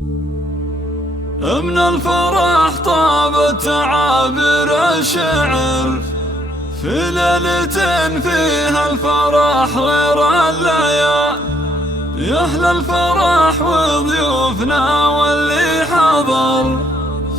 من الفرح طابت تعابير الشعر في ليلة فيها الفرح غير الليالي. يا أهل الفرح وضيوفنا واللي حضر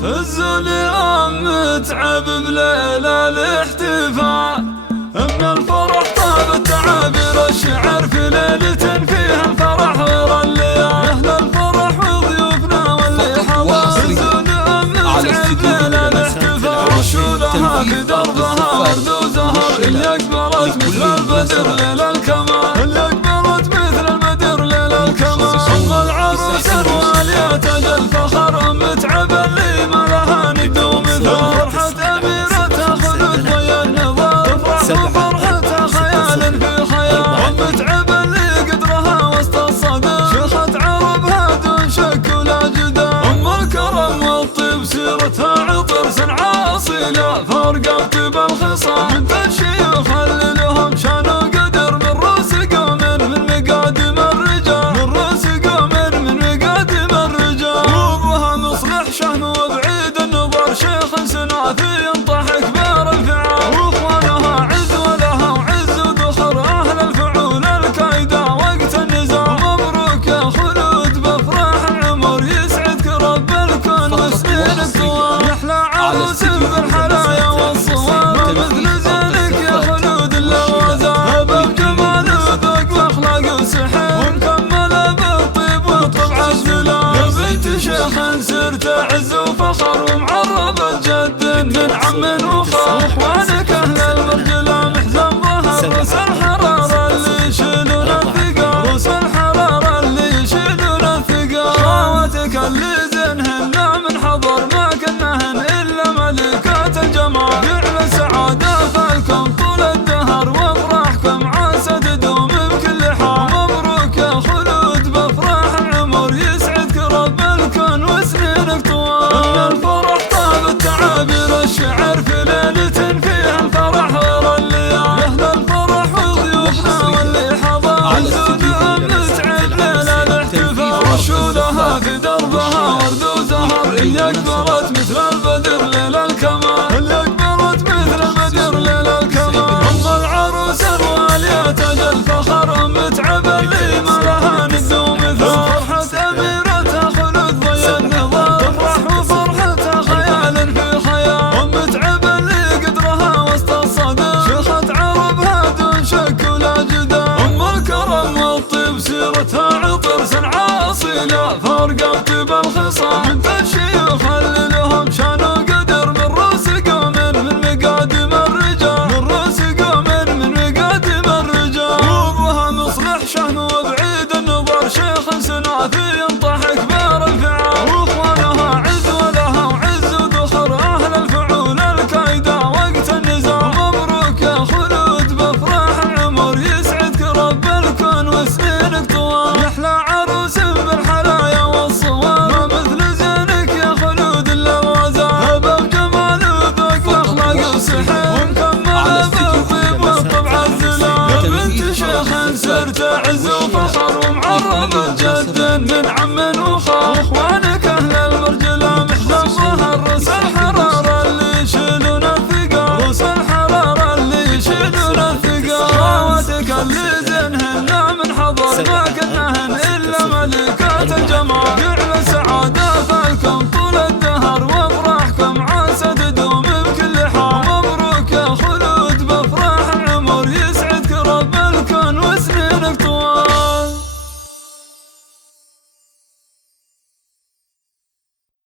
فزوا اليوم متعب بليلة الاحتفال. من الفرح طابت تعابير الشعر في ليلة فيها الفرح غير الليالي. يا أهل الفرح وضيوفنا واللي حضر فزوا اليوم متعب بليلة الاحتفال. رشولها في دربها ورد وزهر اللي أقبلت مثل البدر ليل الكمال. اللي أقبلت مثل البدر ليل الكمال. أم العروس الوالية تاج الفخر متعب اللي ما لها ند ومثال. فرحة أميرتها خلود ضي النظام تفرح وفرحتها خيال في خيال. متعب اللي قدرها وسط الصدى شيخة عربها دون شك ولا جدال. أم الكرم والطيب سيرتها عطر سنعة أصيلة فارقة بطيب الخصال. من الشيوخ اللي لهم شان وقدر من رؤوس قوم من مقادم الرجال. من رؤوس قوم من مقادم الرجال. وابوها مصلح شهم وبعيد النظر شيخ سناثي ينطح كبار الفعال. واخوانها عز ولها وعز وذخر اهل الفعول الكايدة وقت النزال. مبروك يا خلود بافراح العمر يسعدك رب الكون وسنينك طوال. يحلى عروس بالحلايا والصواب مثل زينك يا خلود اللوازات. بجمال وذوق واخلاق وسحر ومكمله بالطيب والطبع الزلال. يا بنت شيخ سرت عز وفخر ومعربة جد من عم وخال. اخوانك اهل المرجله محزن ظهر رؤوس الحراره اللي يشيلون الثقال. رؤوس الحراره اللي يشيلون الثقال. خواتك اللي زينهن من حضر ما كنهن الا ملكات الجمال. يعلى سعاده فالكم طول الدهر وافراحكم عاسى تدوم بكل حال. مبروك يا خلود بافراح العمر يسعدك رب الكون وسنينك طوال. الفرح طابت تعابير الشعر في ليلة فيها الفرح غير الليالي. يا أهل الفرح وضيوفنا واللي حضر فزوا اليوم متعب ليلة الاحتفال. رشولها في دربها ورد وزهر اللي أقبلت مثل البدر ليل الكمال. اللي أقبلت مثل البدر ليل الكمال. أم العروس الوالية تاج الفخر متعب اللي ما لها ند ومثال. فرحة أميرتها خلود ضي النظام تفرح وفرحتها خيال في خيال. متعب اللي قدرها وسط الصدى شيخة عربها دون شك ولا جدال. أم الكرم والطيب سيرتها عطر سنعة أصيلة فارقة بطيب الخصال. من الشيوخ اللي لهم شان وقدر من رؤوس قوم من مقادم الرجال. من رؤوس قوم من مقادم الرجال. وابوها مصلح شهم وبعيد النظر شيخ سناثي ينطح كبار الفعال. واخوانها عز ولها وعز وذخر اهل الفعول الكايدة وقت النزال. مبروك يا خلود بافراح العمر يسعدك رب الكون وسنينك طوال. يحلى عروس بالحلايا والصواب مثل زينك يا خلود اللوازات. بجمال وذوق واخلاق وسحر ومكمله بالطيب والطبع الزلال. يا بنت شيخ سرت عز وفخر ومعربة جد من عم وخال. اخوانك اهل المرجله محزن ظهر رؤوس الحراره اللي يشيلون الثقال. رؤوس الحراره اللي يشيلون الثقال. خواتك اللي زينهن من حضر ما كنهن